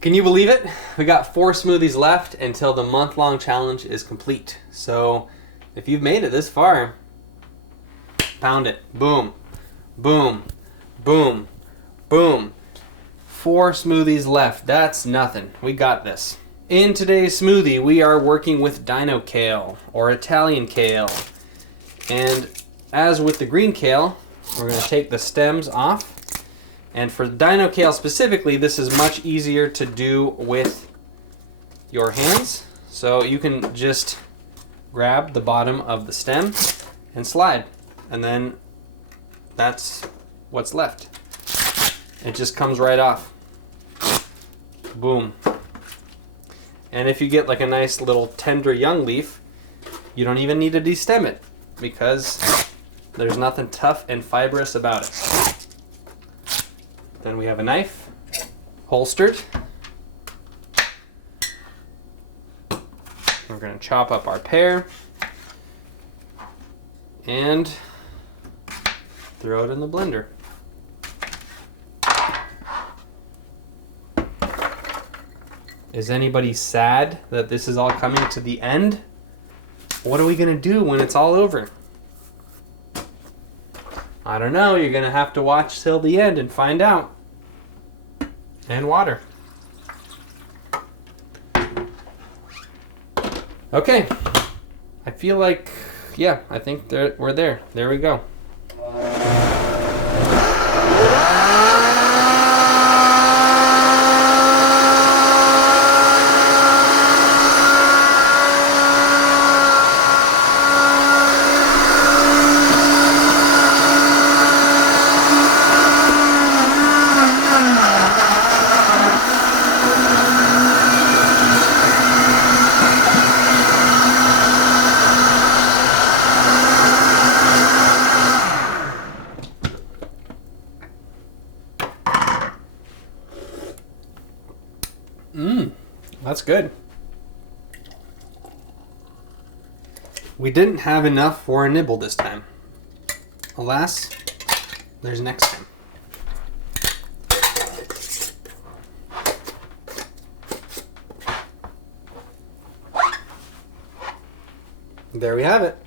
Can you believe it? We got 4 smoothies left until the month-long challenge is complete. So if you've made it this far, pound it. Boom, boom, boom, boom. 4 smoothies left. That's nothing. We got this. In today's smoothie, we are working with Dino kale or Italian kale. And as with the green kale, we're going to take the stems off. And for Dino kale specifically, this is much easier to do with your hands. So you can just grab the bottom of the stem and slide. And then that's what's left. It just comes right off. Boom. And if you get like a nice little tender young leaf, you don't even need to destem it because there's nothing tough and fibrous about it. Then we have a knife, holstered. We're going to chop up our pear and throw it in the blender. Is anybody sad that this is all coming to the end? What are we going to do when it's all over? I don't know. You're going to have to watch till the end and find out. And water. Okay. I feel like, yeah, I think we're there. There we go. That's good. We didn't have enough for a nibble this time. Alas, there's next time. There we have it.